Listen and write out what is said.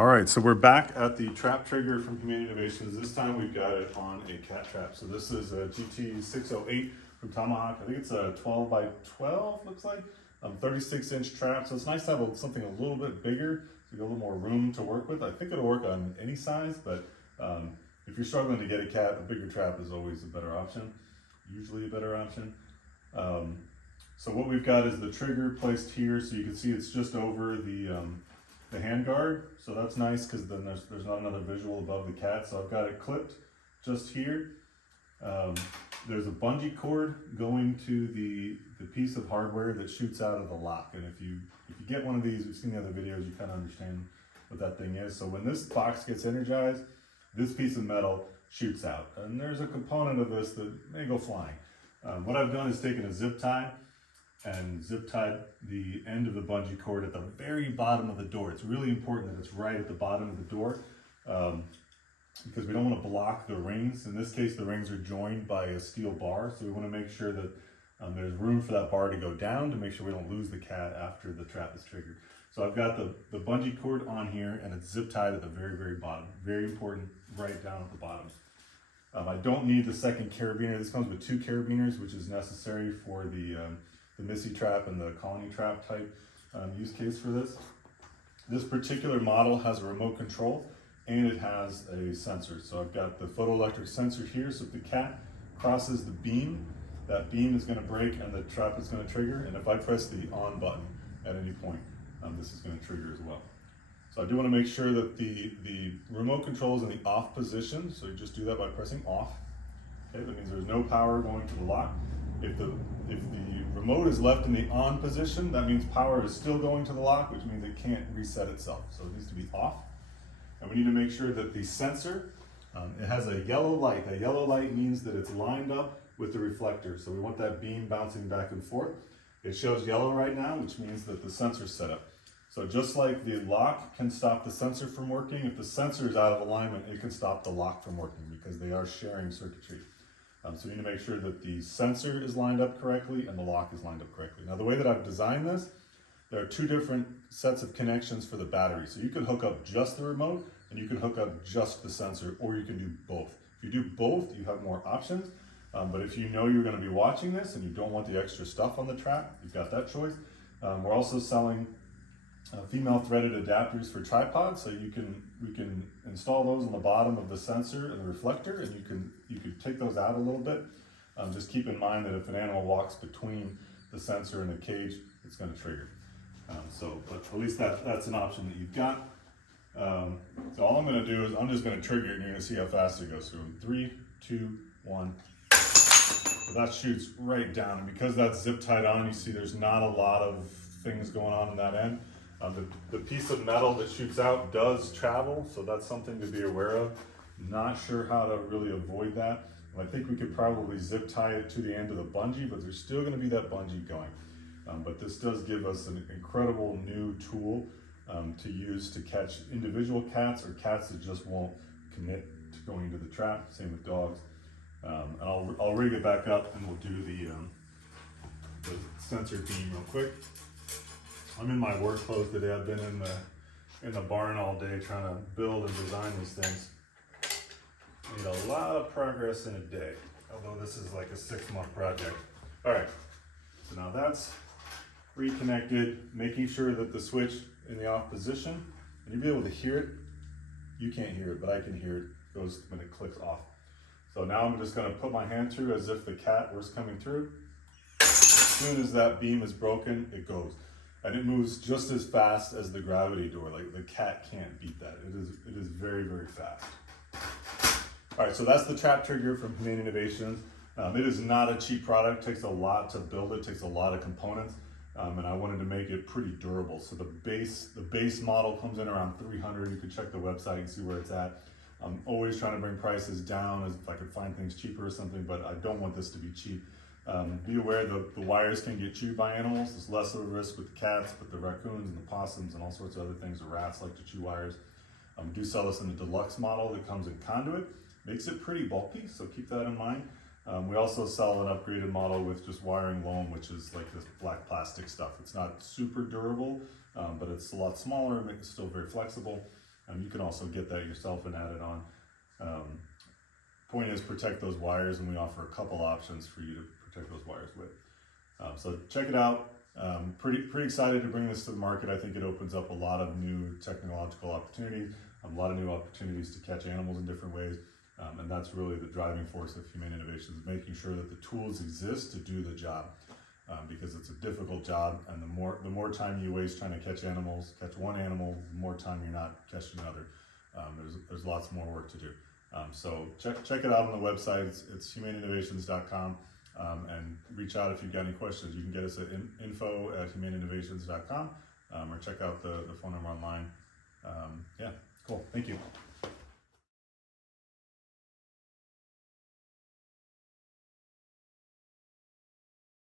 All right, so we're back at the trap trigger from Humane Innovations. This time we've got it on a cat trap. So this is a GT608 from Tomahawk. I think it's a 12 by 12, looks like. 36-inch trap, so it's nice to have something a little bit bigger, so you get a little more room to work with. I think it'll work on any size, but if you're struggling to get a cat, a bigger trap is always a better option, usually a better option. So what we've got is the trigger placed here, so you can see it's just over the hand guard, so that's nice because then there's not another visual above the cat. So I've got it clipped just here. There's a bungee cord going to the piece of hardware that shoots out of the lock, and if you get one of these, you've seen the other videos, you kind of understand what that thing is. So when this box gets energized, this piece of metal shoots out, and there's a component of this that may go flying. What I've done is taken a zip tie and zip tied the end of the bungee cord at the very bottom of the door. It's really important that it's right at the bottom of the door because we don't want to block the rings. In this case, the rings are joined by a steel bar, so we want to make sure that there's room for that bar to go down to make sure we don't lose the cat after the trap is triggered. So I've got the bungee cord on here, and it's zip tied at the very, very bottom. Very important, right down at the bottom. I don't need the second carabiner. This comes with 2 carabiners, which is necessary for the Missy trap and the colony trap type use case for this. This particular model has a remote control and it has a sensor. So I've got the photoelectric sensor here, so if the cat crosses the beam, that beam is going to break and the trap is going to trigger, and if I press the on button at any point, this is going to trigger as well. So I do want to make sure that the remote control is in the off position, so you just do that by pressing off. Okay, that means there's no power going to the lock. If the remote is left in the on position, that means power is still going to the lock, which means it can't reset itself. So it needs to be off. And we need to make sure that the sensor, it has a yellow light. That yellow light means that it's lined up with the reflector. So we want that beam bouncing back and forth. It shows yellow right now, which means that the sensor's set up. So just like the lock can stop the sensor from working, if the sensor is out of alignment, it can stop the lock from working because they are sharing circuitry. So you need to make sure that the sensor is lined up correctly and the lock is lined up correctly. Now the way that I've designed this, there are 2 different sets of connections for the battery. So you can hook up just the remote and you can hook up just the sensor, or you can do both. If you do both, you have more options. But if you know you're going to be watching this and you don't want the extra stuff on the trap, you've got that choice. We're also selling female threaded adapters for tripods, so we can install those on the bottom of the sensor and the reflector, and you can take those out a little bit. Just keep in mind that if an animal walks between the sensor and the cage, it's going to trigger. But at least that's an option that you've got. So all I'm going to do is I'm just going to trigger it, and you're going to see how fast it goes through. 3, 2, 1. So that shoots right down, and because that's zip tied on, you see there's not a lot of things going on that end. The piece of metal that shoots out does travel, so that's something to be aware of. Not sure how to really avoid that. I think we could probably zip tie it to the end of the bungee, but there's still going to be that bungee going. But this does give us an incredible new tool to use to catch individual cats or cats that just won't commit to going into the trap. Same with dogs. And I'll rig it back up and we'll do the sensor beam real quick. I'm in my work clothes today. I've been in the barn all day trying to build and design these things. Made a lot of progress in a day, although this is like a 6-month project. All right, so now that's reconnected, making sure that the switch in the off position, and you'll be able to hear it. You can't hear it, but I can hear it. It goes when it clicks off. So now I'm just going to put my hand through as if the cat was coming through. As soon as that beam is broken, it goes. And it moves just as fast as the gravity door. Like, the cat can't beat that. It is very, very fast. All right, so that's the trap trigger from Humane Innovations. It is not a cheap product. It takes a lot to build it. It takes a lot of components. And I wanted to make it pretty durable. So the base model comes in around $300. You can check the website and see where it's at. I'm always trying to bring prices down as if I could find things cheaper or something, but I don't want this to be cheap. Be aware that the wires can get chewed by animals. There's less of a risk with the cats, but the raccoons and the possums and all sorts of other things, the rats like to chew wires. We do sell this in the deluxe model that comes in conduit. Makes it pretty bulky, so keep that in mind. We also sell an upgraded model with just wiring loam, which is like this black plastic stuff. It's not super durable, but it's a lot smaller, and it's still very flexible. You can also get that yourself and add it on. Point is, protect those wires, and we offer a couple options for you to protect those wires with. So check it out. Pretty excited to bring this to the market. I think it opens up a lot of new technological opportunities, a lot of new opportunities to catch animals in different ways. And that's really the driving force of Humane Innovations, making sure that the tools exist to do the job, because it's a difficult job, and the more time you waste trying to catch one animal, the more time you're not catching another. There's lots more work to do. So check it out on the website. It's humaneinnovations.com, and reach out if you've got any questions. You can get us at info@humaneinnovations.com, or check out the phone number online. Yeah, cool. Thank you.